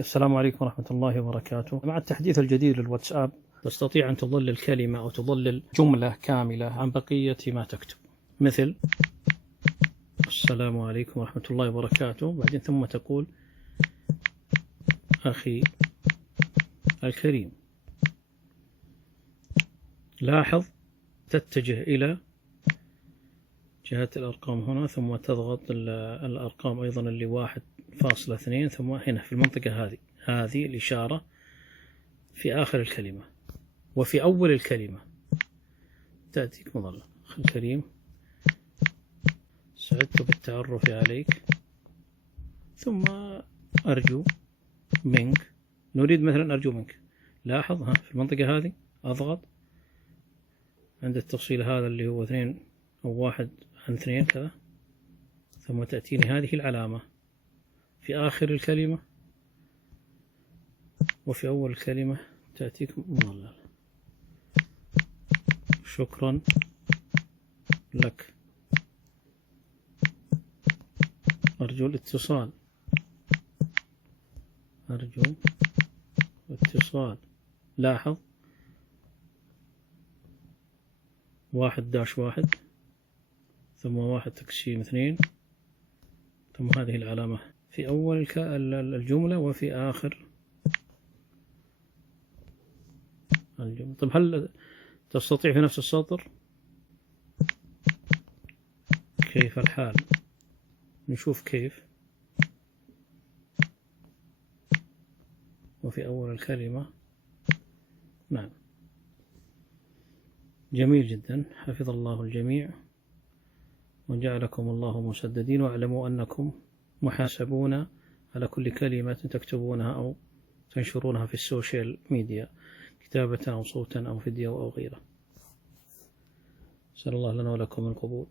السلام عليكم ورحمة الله وبركاته. مع التحديث الجديد للواتساب تستطيع أن تظلل كلمة أو تظلل جملة كاملة عن بقية ما تكتب، مثل السلام عليكم ورحمة الله وبركاته، بعدين ثم تقول أخي الكريم. لاحظ تتجه إلى جهة الأرقام هنا، ثم تضغط الأرقام أيضا اللي 1.2، ثم هنا في المنطقة هذه الإشارة في آخر الكلمة، وفي أول الكلمة تأتيك مظلة. أخي الكريم، سعدت بالتعرف عليك، ثم أرجو منك، نريد مثلا أرجو منك. لاحظ في المنطقة هذه أضغط عند التفصيل هذا اللي هو 2 أو 1/2 كذا، ثم تأتيني هذه العلامة في آخر الكلمة، وفي أول الكلمة تأتيك مظلل. شكرا لك، أرجو الاتصال، أرجو الاتصال. لاحظ 1-1 ثم 1-2 ثم هذه العلامة في أول الجملة وفي آخر الجملة. طيب هل تستطيع في نفس السطر؟ كيف الحال؟ نشوف كيف. وفي أول الكلمة. نعم، جميل جدا. حفظ الله الجميع وجعلكم الله مسددين، واعلموا أنكم محاسبون على كل كلمة تكتبونها أو تنشرونها في السوشيال ميديا، كتابة أو صوتا أو فيديو أو غيره. أسأل الله لنا ولكم القبول.